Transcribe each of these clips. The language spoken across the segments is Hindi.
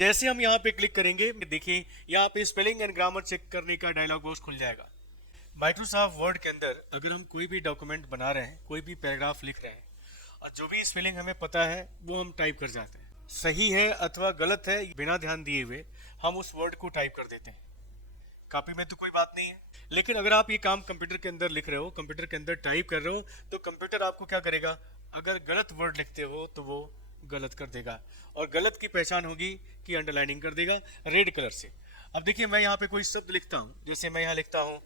जैसे हम यहाँ पे क्लिक करेंगे, देखिए यहाँ पे स्पेलिंग एंड ग्रामर चेक करने का डायलॉग बॉक्स खुल जाएगा। माइक्रोसॉफ्ट वर्ड के अंदर अगर हम कोई भी डॉक्यूमेंट बना रहे हैं, कोई भी पैराग्राफ लिख रहे हैं और जो भी स्पेलिंग हमें पता है वो हम टाइप कर जाते हैं। सही है अथवा गलत है बिना ध्यान दिए हुए हम उस वर्ड को टाइप कर देते हैं। कॉपी में तो कोई बात नहीं है, लेकिन अगर आप ये काम कंप्यूटर के अंदर लिख रहे हो, कंप्यूटर के अंदर टाइप कर रहे हो, तो कंप्यूटर आपको क्या करेगा, अगर गलत वर्ड लिखते हो तो वो गलत कर देगा। और गलत की पहचान होगी कि अंडरलाइनिंग कर देगा रेड कलर से। अब देखिए मैं यहाँ पे कोई शब्द लिखता हूँ, जैसे मैं यहाँ लिखता हूँ,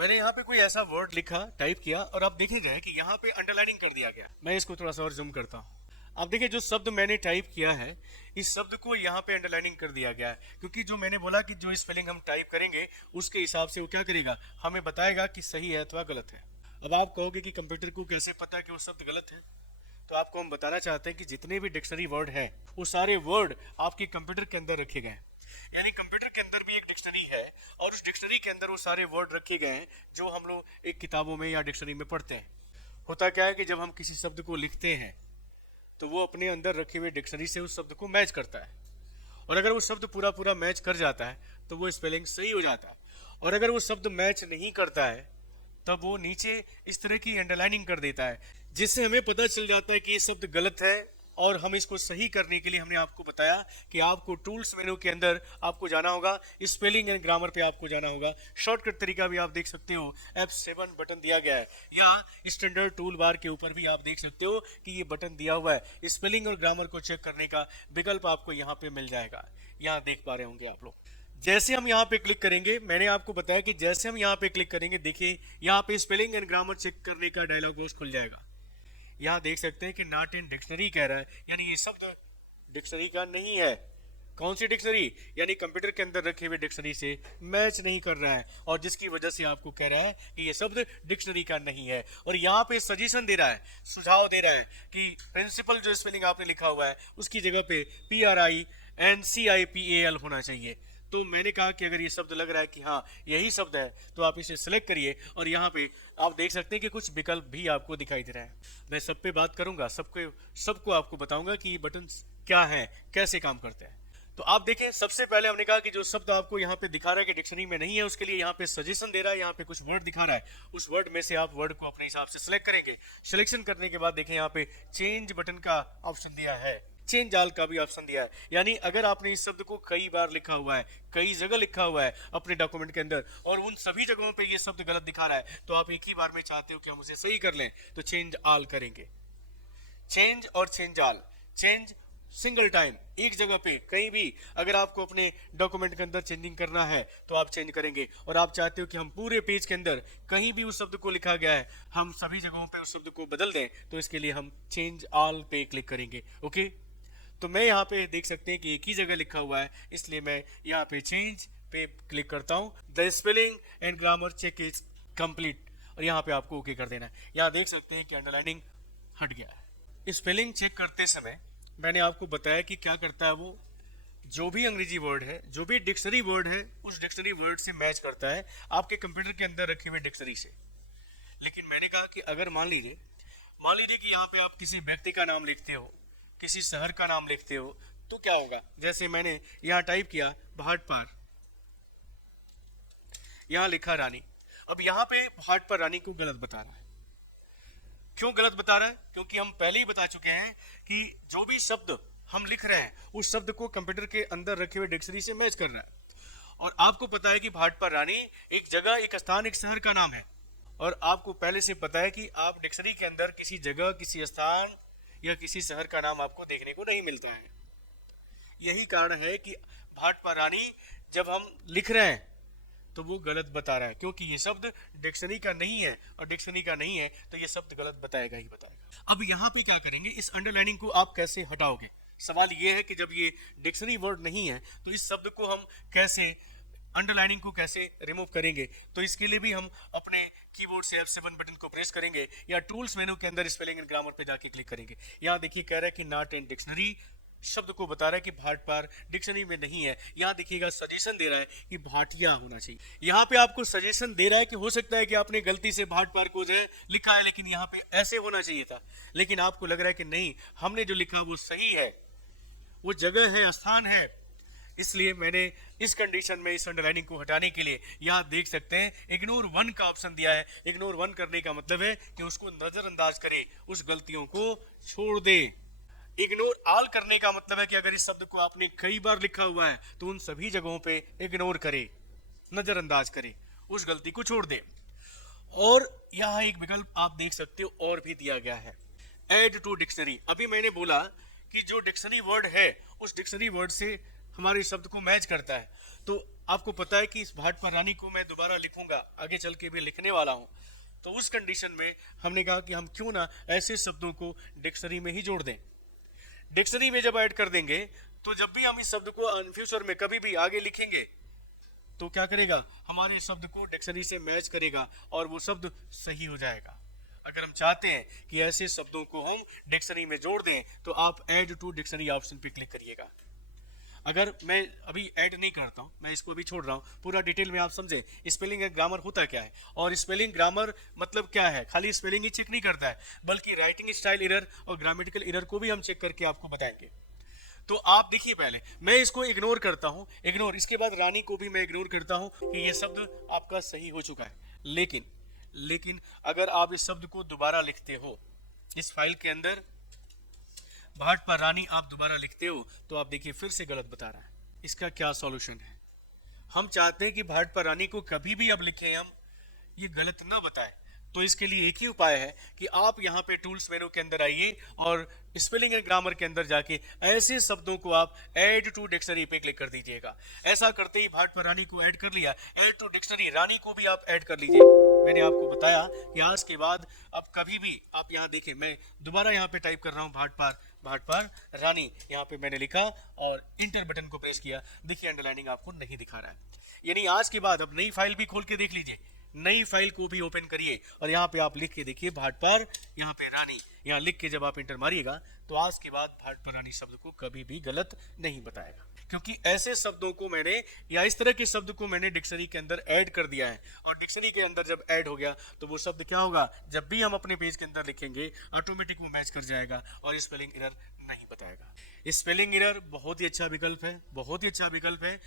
मैंने यहाँ पे कोई ऐसा वर्ड लिखा, टाइप किया और आप देखेंगे कि यहाँ पे अंडरलाइनिंग कर दिया गया। मैं इसको थोड़ा सा और जूम करता हूँ। अब देखिए जो शब्द मैंने टाइप किया है, इस शब्द को यहाँ पे अंडरलाइनिंग कर दिया गया है, क्योंकि जो मैंने बोला कि जो स्पेलिंग हम टाइप करेंगे उसके हिसाब से वो क्या करेगा, हमें बताएगा कि सही है अथवा गलत है। अब आप कहोगे कि कंप्यूटर को कैसे पता है कि वो शब्द गलत है, तो आपको हम बताना चाहते हैं कि जितने भी डिक्शनरी वर्ड हैं वो सारे वर्ड आपके कंप्यूटर के अंदर रखे गए हैं। यानी कंप्यूटर के अंदर भी एक डिक्शनरी है और उस डिक्शनरी के अंदर वो सारे वर्ड रखे गए हैं जो हम लोग एक किताबों में या डिक्शनरी में पढ़ते हैं। होता क्या है कि जब हम किसी शब्द को लिखते हैं तो वो अपने अंदर रखे हुए डिक्शनरी से उस शब्द को मैच करता है, और अगर वो शब्द पूरा पूरा मैच कर जाता है तो वो स्पेलिंग सही हो जाता है। और अगर वो शब्द मैच नहीं करता है तब वो नीचे इस तरह की अंडरलाइनिंग कर देता है, जिससे हमें पता चल जाता है कि ये शब्द गलत है। और हम इसको सही करने के लिए हमने आपको बताया कि आपको टूल्स मेनू के अंदर आपको जाना होगा, स्पेलिंग एंड ग्रामर पे आपको जाना होगा। शॉर्टकट तरीका भी आप देख सकते हो, F7 बटन दिया गया है, या स्टैंडर्ड टूल बार के ऊपर भी आप देख सकते हो कि ये बटन दिया हुआ है। स्पेलिंग और ग्रामर को चेक करने का विकल्प आपको यहाँ पे मिल जाएगा, यहाँ देख पा रहे होंगे आप लोग। जैसे हम यहाँ पे क्लिक करेंगे, मैंने आपको बताया कि जैसे हम यहाँ पे क्लिक करेंगे, देखिए यहाँ पे स्पेलिंग एंड ग्रामर चेक करने का डायलॉग बॉक्स खुल जाएगा। यहाँ देख सकते हैं कि नॉट इन डिक्शनरी कह रहा है, यानी ये शब्द डिक्शनरी का नहीं है। कौन सी डिक्शनरी, यानी कंप्यूटर के अंदर रखे हुए डिक्शनरी से मैच नहीं कर रहा है, और जिसकी वजह से आपको कह रहा है कि ये शब्द डिक्शनरी का नहीं है। और यहाँ पे सजेशन दे रहा है, सुझाव दे रहा है कि प्रिंसिपल जो स्पेलिंग आपने लिखा हुआ है उसकी जगह पे PRINCIPAL होना चाहिए। तो मैंने कहा कि अगर ये शब्द लग रहा है कि हाँ यही शब्द है तो आप इसे सिलेक्ट करिए, और यहाँ पे आप देख सकते हैं कि कुछ विकल्प भी आपको दिखाई दे रहा है। मैं सब पे बात करूंगा, सबको आपको बताऊंगा कि ये बटन क्या है, कैसे काम करते हैं। तो आप देखें, सबसे पहले हमने कहा कि जो शब्द आपको यहाँ पे दिखा रहा है कि डिक्शनरी में नहीं है, उसके लिए यहाँ पे सजेशन दे रहा है, यहाँ पे कुछ वर्ड दिखा रहा है, उस वर्ड में से आप वर्ड को अपने हिसाब से सिलेक्ट करेंगे। सिलेक्शन करने के बाद देखें यहाँ पे चेंज बटन का ऑप्शन दिया है, चेंज ऑल का भी ऑप्शन दिया है। यानी अगर आपने इस शब्द को कई बार लिखा हुआ है, कई जगह लिखा हुआ है अपने डॉक्यूमेंट के अंदर, और उन सभी जगहों पे ये शब्द गलत दिखा रहा है, तो आप एक ही बार में चाहते हो कि हम उसे सही कर लें, तो चेंज ऑल करेंगे। चेंज और change all, change single time, एक जगह पे कहीं भी अगर आपको अपने डॉक्यूमेंट के अंदर चेंजिंग करना है तो आप चेंज करेंगे। और आप चाहते हो कि हम पूरे पेज के अंदर कहीं भी उस शब्द को लिखा गया है हम सभी जगहों पे उस शब्द को बदल दें, तो इसके लिए हम चेंज ऑल पे क्लिक करेंगे। ओके, तो मैं यहाँ पे देख सकते हैं कि एक ही जगह लिखा हुआ है, इसलिए मैं यहाँ पे चेंज पे क्लिक करता हूँ। The spelling and grammar check is complete, और यहाँ पे आपको ओके कर देना है। यहाँ देख सकते हैं कि अंडरलाइनिंग हट गया है। स्पेलिंग चेक करते समय मैंने आपको बताया कि क्या करता है, वो जो भी अंग्रेजी वर्ड है, जो भी डिक्शनरी वर्ड है, उस डिक्शनरी वर्ड से मैच करता है आपके कंप्यूटर के अंदर रखे हुए डिक्शनरी से। लेकिन मैंने कहा कि अगर मान लीजिए कि यहाँ पे आप किसी व्यक्ति का नाम लिखते हो, किसी शहर का नाम लिखते हो, तो क्या होगा, जैसे मैंने यहाँ टाइप किया भाटपार, यहाँ लिखा रानी। अब यहाँ पे भाटपार रानी को गलत बता रहा है। क्यों गलत बता रहा है? क्योंकि हम पहले ही बता चुके हैं कि जो भी शब्द हम लिख रहे हैं उस शब्द को कंप्यूटर के अंदर रखे हुए डिक्शनरी से मैच कर रहा है। और आपको पता है कि भाटपार रानी एक जगह, एक स्थान, एक शहर का नाम है, और आपको पहले से पता है कि आप डिक्शनरी के अंदर किसी जगह, किसी स्थान या किसी शहर का नाम आपको देखने को नहीं मिलता है। यही कारण है कि भाटपार रानी जब हम लिख रहे हैं तो वो गलत बता रहा है, क्योंकि ये शब्द डिक्शनरी का नहीं है, और डिक्शनरी का नहीं है तो ये शब्द गलत बताएगा ही बताएगा। अब यहाँ पे क्या करेंगे, इस अंडरलाइनिंग को आप कैसे हटाओगे? सवाल ये है कि जब ये डिक्शनरी वर्ड नहीं है तो इस शब्द को हम कैसे, अंडरलाइनिंग को कैसे रिमूव करेंगे? तो इसके लिए भी हम अपने कीबोर्ड से F7 बटन को प्रेस करेंगे, या टूल्स मेनू के अंदर स्पेलिंग एंड ग्रामर पे जाके क्लिक करेंगे। यहाँ देखिए कह रहा है कि नॉट इन डिक्शनरी, शब्द को बता रहा है कि भाटपार डिक्शनरी में नहीं है। यहाँ देखिएगा सजेशन दे रहा है कि भाटिया होना चाहिए। यहाँ पे आपको सजेशन दे रहा है कि हो सकता है कि आपने गलती से भाटपार को जो है लिखा है, लेकिन यहाँ पे ऐसे होना चाहिए था, लेकिन आपको लग रहा है कि नहीं, हमने जो लिखा वो सही है, वो जगह है, स्थान है, इसलिए मैंने इस कंडीशन में इस अंडरलाइनिंग को हटाने के लिए यहाँ देख सकते हैं इग्नोर वन का ऑप्शन दिया है। इग्नोर वन करने का मतलब है कि उसको नजरअंदाज करे, उस गलतियों को छोड़ दे। इग्नोर ऑल करने का मतलब है कि अगर इस शब्द को आपने कई बार लिखा हुआ है तो उन सभी जगहों पे इग्नोर करे, नजरअंदाज करे, उस गलती को छोड़ दे। और यहाँ एक विकल्प आप देख सकते हो और भी दिया गया है, ऐड टू डिक्शनरी। अभी मैंने बोला कि जो डिक्शनरी वर्ड है उस डिक्शनरी वर्ड से हमारे शब्द को मैच करता है। तो आपको पता है कि इस भाट पर रानी को मैं दोबारा लिखूंगा, आगे चल के भी लिखने वाला हूं। तो उस कंडीशन में हमने कहा कि हम क्यों ना ऐसे शब्दों को डिक्शनरी में ही जोड़ दें। डिक्शनरी में जब ऐड कर देंगे तो जब भी हम इस शब्द को फ्यूचर में कभी भी आगे लिखेंगे तो क्या करेगा, हमारे शब्द को डिक्शनरी से मैच करेगा और वो शब्द सही हो जाएगा। अगर हम चाहते हैं कि ऐसे शब्दों को हम डिक्शनरी में जोड़ दें तो आप ऐड टू डिक्शनरी ऑप्शन पे क्लिक करिएगा। अगर मैं अभी ऐड नहीं करता हूं, मैं इसको अभी छोड़ रहा हूं, पूरा डिटेल में आप समझे स्पेलिंग एंड ग्रामर होता क्या है। और स्पेलिंग ग्रामर मतलब क्या है, खाली स्पेलिंग ही चेक नहीं करता है बल्कि राइटिंग स्टाइल एरर और ग्रामेटिकल एरर को भी हम चेक करके आपको बताएंगे। तो आप देखिए, पहले मैं इसको इग्नोर करता हूं, इग्नोर, इसके बाद रानी को भी मैं इग्नोर करता हूं कि ये शब्द आपका सही हो चुका है। लेकिन अगर आप इस शब्द को दोबारा लिखते हो, इस फाइल के अंदर भाट पर रानी आप दोबारा लिखते हो तो आप देखिए फिर से गलत बता रहा है। इसका क्या सॉल्यूशन है? हम चाहते हैं कि भाट पर रानी को कभी भी अब लिखें हम ये गलत ना बताए। तो इसके लिए एक ही उपाय है कि आप यहाँ पे टूल्स मेनू के अंदर आइए और स्पेलिंग एंड ग्रामर के अंदर जाके ऐसे शब्दों को आप ऐड टू डिक्शनरी पे क्लिक कर दीजिएगा। ऐसा करते ही भाट पर रानी को ऐड कर लिया, ऐड टू डिक्शनरी रानी को भी आप ऐड कर लीजिए। मैंने आपको बताया कि आज के बाद अब कभी भी आप यहाँ देखें, मैं दोबारा यहाँ पे टाइप कर रहा हूँ भाट पर रानी, यहाँ पे मैंने लिखा और इंटर बटन को प्रेस किया। देखिए अंडरलाइनिंग आपको नहीं दिखा रहा है। यानी आज के बाद अब नई फाइल भी खोल के देख लीजिए, नई फाइल को भी ओपन करिए और यहाँ पे आप लिख के देखिए भाट पर, यहाँ पे रानी, यहाँ लिख के जब आप इंटर मारिएगा तो आज के बाद भाट पर रानी शब्द को कभी भी गलत नहीं बताएगा, क्योंकि ऐसे शब्दों को मैंने या इस तरह के शब्द को मैंने डिक्शनरी के अंदर ऐड कर दिया है। और डिक्शनरी के अंदर जब ऐड हो गया तो वो शब्द क्या होगा, जब भी हम अपने पेज के अंदर लिखेंगे ऑटोमेटिक वो मैच कर जाएगा और स्पेलिंग एरर नहीं बताएगा। स्पेलिंग एरर बहुत ही अच्छा विकल्प है, बहुत ही अच्छा विकल्प है।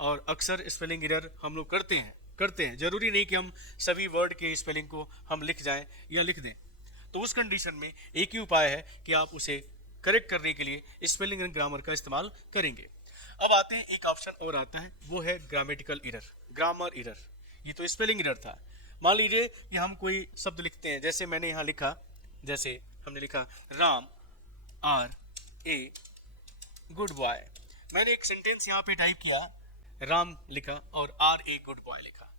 और अक्सर स्पेलिंग एरर हम लोग करते हैं। जरूरी नहीं कि हम सभी वर्ड के स्पेलिंग को हम लिख जाएं या लिख दें। तो उस कंडीशन में एक ही उपाय है कि आप उसे करेक्ट करने के लिए स्पेलिंग एंड ग्रामर का इस्तेमाल करेंगे। अब आते हैं, एक ऑप्शन और आता है, वो है ग्रामेटिकल एरर, ग्रामर एरर। ये तो स्पेलिंग एरर था। मान लीजिए कि हम कोई शब्द लिखते हैं, जैसे मैंने यहाँ लिखा, जैसे हमने लिखा Ram are a good boy. मैंने एक सेंटेंस यहाँ पे टाइप किया, राम लिखा और आर ए गुड बॉय लिखा।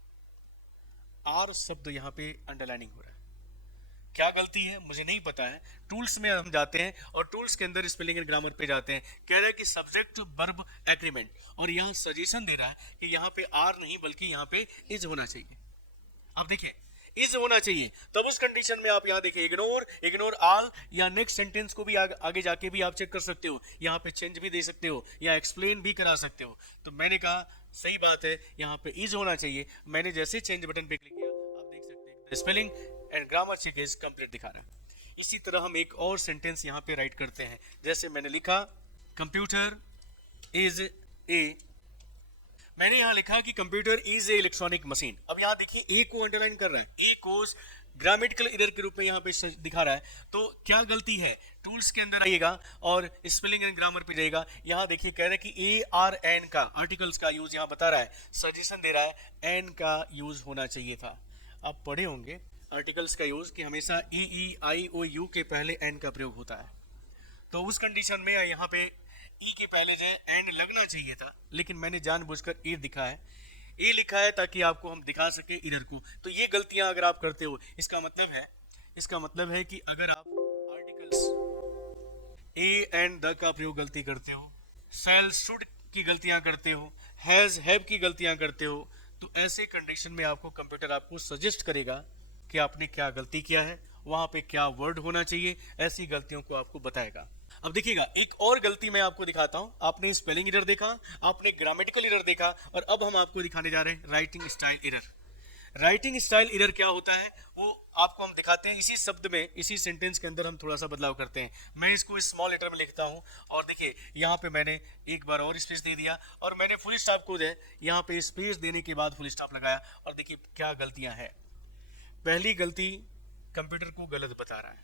आर शब्द यहाँ पे अंडरलाइनिंग हो रहा है। क्या गलती है मुझे नहीं पता है। टूल्स में हम जाते हैं और टूल्स के अंदर स्पेलिंग एंड ग्रामर पे जाते हैं, कह रहा है कि सब्जेक्ट वर्ब एग्रीमेंट, और यहाँ सजेशन दे रहा है कि यहाँ पे आर नहीं बल्कि यहाँ पे इज होना चाहिए। आप देखिए इज होना चाहिए। तब उस कंडीशन में आप यहाँ देखिए इग्नोर ऑल या नेक्स्ट सेंटेंस को भी आगे जाके भी आप चेक कर सकते हो, यहाँ पे चेंज भी दे सकते हो या एक्सप्लेन भी करा सकते हो। तो मैंने कहा सही बात है, यहाँ पे इज होना चाहिए। मैंने जैसे चेंज बटन पे क्लिक किया, आप देख सकते हैं spelling and grammar check is complete दिखा रहा है। इसी तरह हम एक और सेंटेंस यहाँ पे राइट करते हैं, जैसे मैंने लिखा कंप्यूटर इज ए, मैंने यहाँ लिखा कि computer is a electronic machine. अब यहाँ देखिए ए को अंडरलाइन कर रहा है, ए को ग्रामेटिकल एरर के रूप में यहाँ पे दिखा रहा है। तो क्या गलती है, टूल्स के अंदर आइएगा और स्पेलिंग एंड ग्रामर पे जाइएगा। यहाँ देखिए कह रहा है कि ए आर एन का आर्टिकल्स का यूज यहाँ बता रहा है, सजेशन दे रहा है एन का यूज होना चाहिए था। आप पढ़े होंगे आर्टिकल्स का यूज कि हमेशा ई आई ओ यू के पहले एन का प्रयोग होता है। तो उस कंडीशन में यहाँ पे ई के पहले जो है एंड लगना चाहिए था, लेकिन मैंने जानबूझकर ए दिखा है, ए लिखा है ताकि आपको हम दिखा सके इधर को। तो ये गलतियां अगर आप करते हो, इसका मतलब है कि अगर आप आर्टिकल्स ए एंड द का प्रयोग गलती करते हो, शैल शुड की गलतियां करते हो, हैज हैव की गलतियां करते हो, तो ऐसे कंडीशन में आपको कंप्यूटर आपको सजेस्ट करेगा कि आपने क्या गलती किया है, वहां पे क्या वर्ड होना चाहिए, ऐसी गलतियों को आपको बताएगा। अब देखिएगा एक और गलती मैं आपको दिखाता हूं। आपने स्पेलिंग एरर देखा, आपने ग्रामेटिकल एरर देखा, और अब हम आपको दिखाने जा रहे हैं writing style error. Writing style error क्या होता है वो आपको हम दिखाते हैं इसी शब्द में, इसी सेंटेंस के अंदर हम थोड़ा सा बदलाव करते हैं। मैं इसको स्मॉल लेटर में लिखता हूं और देखिए यहाँ पे मैंने एक बार और स्पेस दे दिया और मैंने फुल स्टॉप को दे यहाँ पे स्पेस देने के बाद फुल स्टॉप लगाया और देखिए क्या गलतियां हैं। पहली गलती, कंप्यूटर को गलत बता रहा है।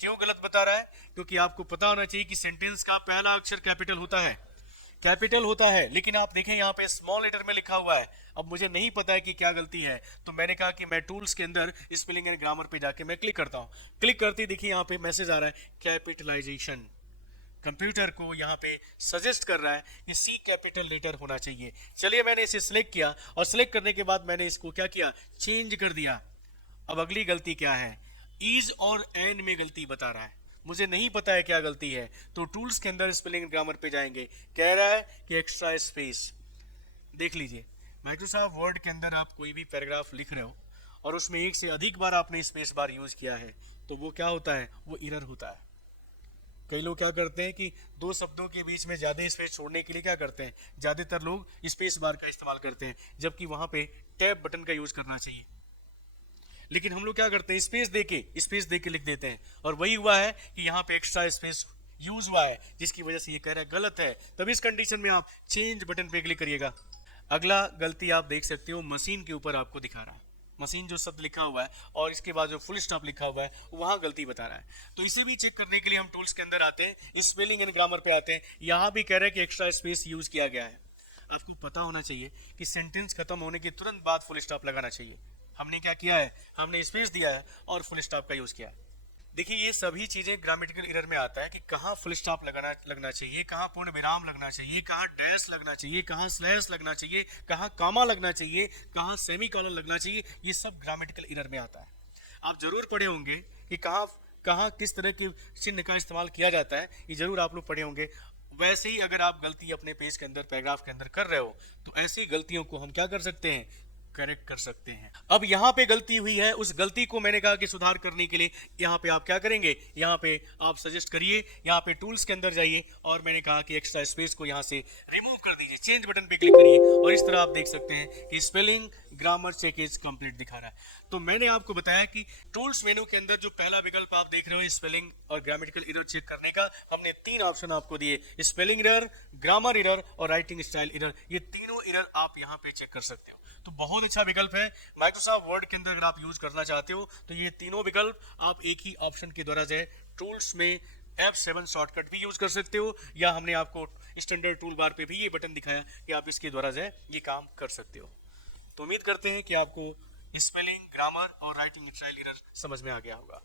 क्यों गलत बता रहा है? क्योंकि आपको पता होना चाहिए कि सेंटेंस का पहला अक्षर कैपिटल होता है, कैपिटल होता है, लेकिन आप देखें यहाँ पे स्मॉल लेटर में लिखा हुआ है। अब मुझे नहीं पता है कि क्या गलती है, तो मैंने कहा कि मैं टूल्स के अंदर स्पेलिंग एंड ग्रामर पे जाके मैं क्लिक करता हूँ। क्लिक करते देखिए यहाँ पे मैसेज आ रहा है कैपिटलाइजेशन। कंप्यूटर को यहाँ पे सजेस्ट कर रहा है कि सी कैपिटल लेटर होना चाहिए। चलिए मैंने इसे सिलेक्ट किया और सिलेक्ट करने के बाद मैंने इसको क्या किया, चेंज कर दिया। अब अगली गलती क्या है, इज और एन में गलती बता रहा है, मुझे नहीं पता है क्या गलती है। तो टूल्स के अंदर स्पेलिंग ग्रामर पे जाएंगे, कह रहा है कि एक्स्ट्रा स्पेस। देख लीजिए माइक्रोसॉफ्ट वर्ड के अंदर आप कोई भी पैराग्राफ लिख रहे हो और उसमें एक से अधिक बार आपने स्पेस बार यूज किया है तो वो क्या होता है, वो एरर होता है। कई लोग क्या करते हैं कि दो शब्दों के बीच में ज्यादा स्पेस छोड़ने के लिए क्या करते हैं, ज्यादातर लोग स्पेस बार का इस्तेमाल करते हैं, जबकि वहां पे टैब बटन का यूज करना चाहिए। लेकिन हम लोग क्या करते हैं, स्पेस देके लिख देते हैं और वही हुआ है कि यहाँ पे एक्स्ट्रा स्पेस यूज हुआ है, जिसकी वजह से ये कह रहा है गलत है। तब इस कंडीशन में आप चेंज बटन पे क्लिक करिएगा। अगला गलती आप देख सकते हो, मशीन के ऊपर आपको दिखा रहा है, मशीन जो शब्द लिखा हुआ है और इसके बाद जो फुल स्टॉप लिखा हुआ है वहां गलती बता रहा है। तो इसे भी चेक करने के लिए हम टूल्स के अंदर आते हैं, स्पेलिंग एंड ग्रामर पे आते हैं। यहाँ भी कह रहा है कि एक्स्ट्रा स्पेस यूज किया गया है। आपको पता होना चाहिए कि सेंटेंस खत्म होने के तुरंत बाद फुल स्टॉप लगाना चाहिए। हमने क्या किया है, हमने स्पेस दिया है और फुल स्टॉप का यूज किया। देखिए ये सभी चीजें ग्रामेटिकल एरर में आता है कि कहाँ फुल स्टॉप लगना चाहिए, कहाँ पूर्ण विराम लगना चाहिए, कहाँ डैश लगना चाहिए, कहाँ स्लैश लगना चाहिए, कहाँ कामा लगना चाहिए, कहाँ सेमीकोलन लगना चाहिए। ये सब ग्रामेटिकल एरर में आता है। आप जरूर पढ़े होंगे कि कहाँ कहाँ किस तरह के चिन्ह का इस्तेमाल किया जाता है, ये जरूर आप लोग पढ़े होंगे। वैसे ही अगर आप गलती अपने पेज के अंदर, पैराग्राफ के अंदर कर रहे हो तो ऐसी गलतियों को हम क्या कर सकते हैं, करेक्ट कर सकते हैं। अब यहाँ पे गलती हुई है, उस गलती को मैंने कहा कि सुधार करने के लिए यहाँ पे आप क्या करेंगे, यहाँ पे आप सजेस्ट करिए, यहाँ पे टूल्स के अंदर जाइए और मैंने कहा कि एक्स्ट्रा स्पेस को यहाँ से रिमूव कर दीजिए, चेंज बटन पे क्लिक करिए और इस तरह आप देख सकते हैं कि spelling grammar check is complete दिखा रहा है। तो मैंने आपको बताया कि टूल्स मेनू के अंदर जो पहला विकल्प आप देख रहे हो स्पेलिंग और ग्रामेटिकल एरर चेक करने का, हमने 3 ऑप्शन आपको दिए, स्पेलिंग एरर, ग्रामर एरर और राइटिंग स्टाइल एरर। ये तीनों एरर आप यहाँ पे चेक कर सकते हो। तो बहुत अच्छा विकल्प है माइक्रोसॉफ्ट वर्ड के अंदर। अगर आप यूज करना चाहते हो तो ये तीनों विकल्प आप एक ही ऑप्शन के द्वारा जो है टूल्स में F7 शॉर्टकट भी यूज कर सकते हो, या हमने आपको स्टैंडर्ड टूल बार पे भी ये बटन दिखाया कि आप इसके द्वारा जो है ये काम कर सकते हो। तो उम्मीद करते हैं कि आपको स्पेलिंग, ग्रामर और राइटिंग स्टाइल एरर समझ में आ गया होगा।